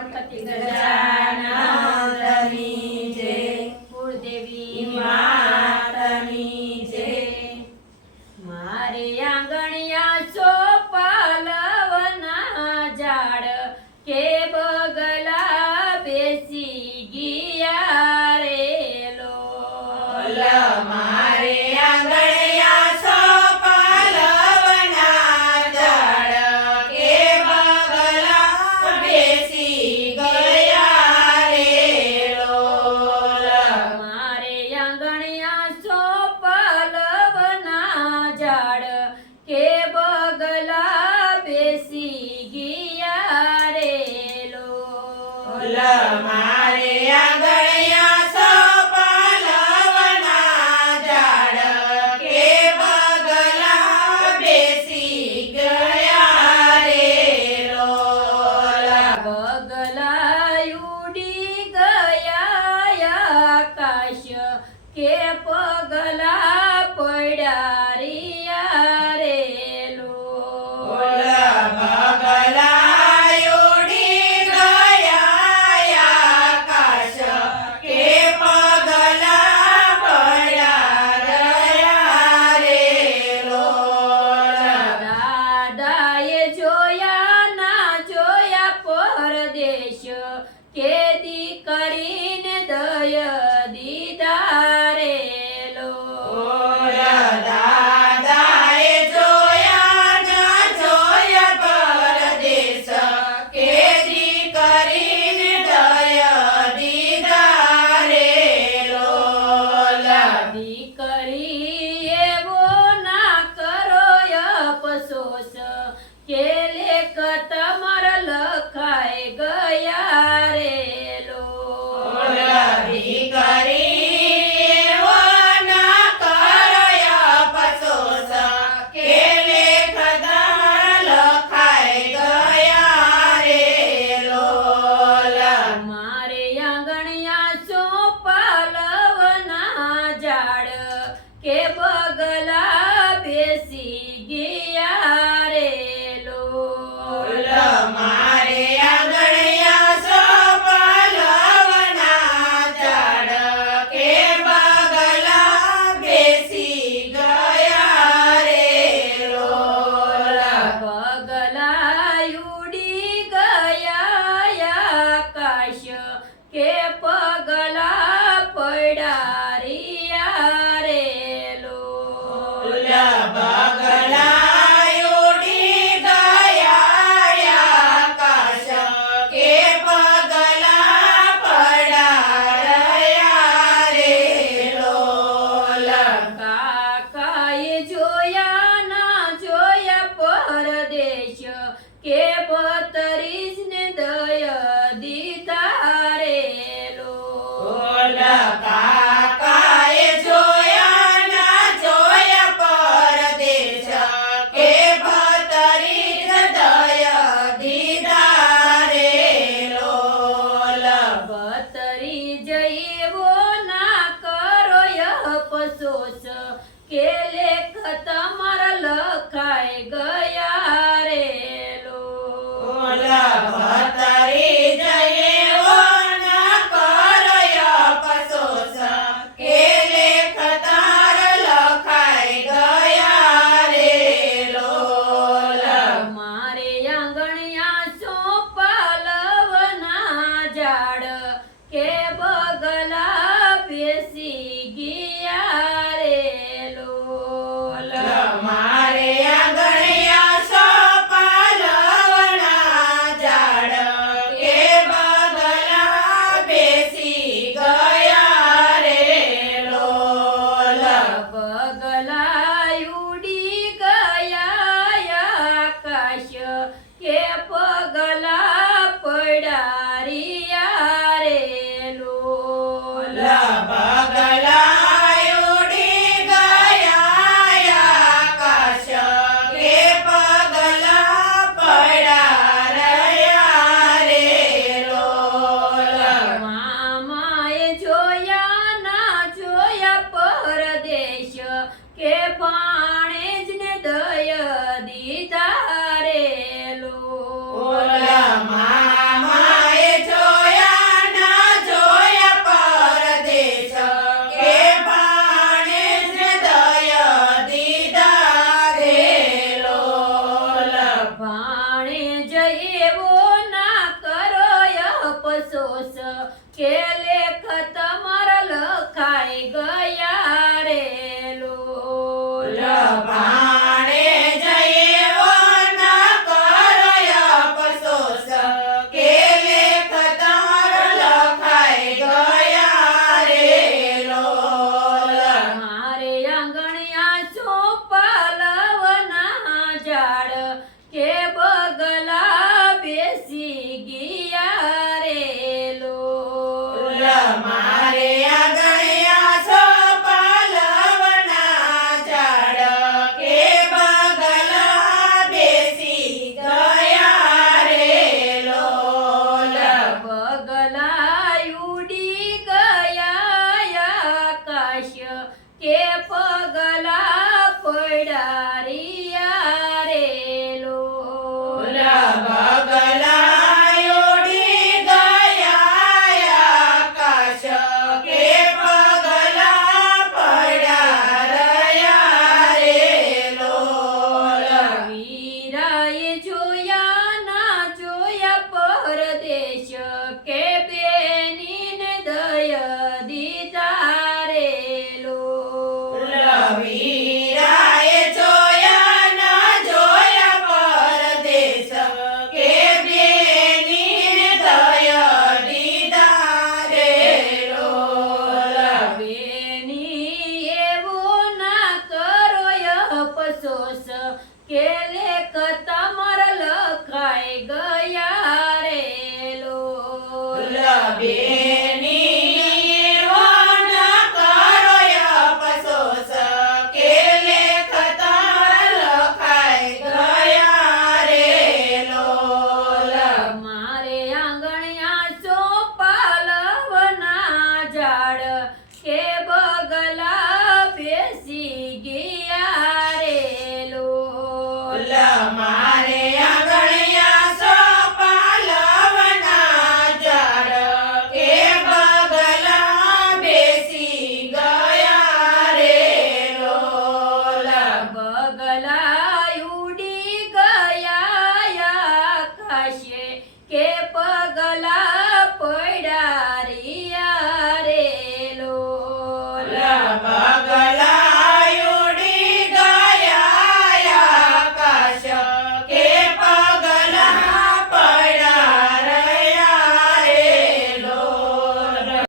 ગણપતિ ગજાનંદની જય, કુળદેવી માતની જય. મારે આંગણિયા ચોપાલવના ઝાડ કે બગલા બેસી ગયા રે લોલ. મારે આંગણિયા ચોપાલવના ઝાડ કે બગલા બેસી ગયા રે લોલ. મારે આંગણિયા ચોપાલવના ઝાડ કે બગલા બેસી ગયા રે લોલ. મારે આંગણિયા ચોપાલવના ઝાડ કે બગલા બેસી ગયા રે લોલ. બગલા ઉડી ગયા આકાશ કે પગલા પડ્યા રિયા રે લોલ. બગલા ઉડી ગયા આકાશ કે પગલા પડ્યા રહ્યા રે લોલ. દાદાએ જોયા ના જોયા પરદેશ કે દીકરીને દય દીધા રે લોલ. દાદાએ જોયા ના જોયા પરદેશ કે દીકરીને દય દીધા રે લોલ. દીકરી એવો ના કરો અફસોસ કે લેખ તમારા લખાઈ ગયા રે લોલ. દીકરી એવો ના કરય અફસોસ કે લેખ તમારા લખાઈ ગયા રે લોલ. મારે આંગણિયા ચોપાલવના ઝાડ કે બગલા બેસી ગયા રે લોલ. મારે આંગણિયા ચોપાલવના ઝાડ કે બગલા બેસી ગયા રે લોલ. બગલા ઉડી ગયા આકાશ કે પગલા પડ્યા રિયા રે લોલ. બગલા ઉડી ગયા આકાશ કે પગલા પડ્યા રહ્યા રે લોલ. કાકાએ જોયા ના જોયા પરદેશ કે 32 ને દય દીધા રે કે લેખત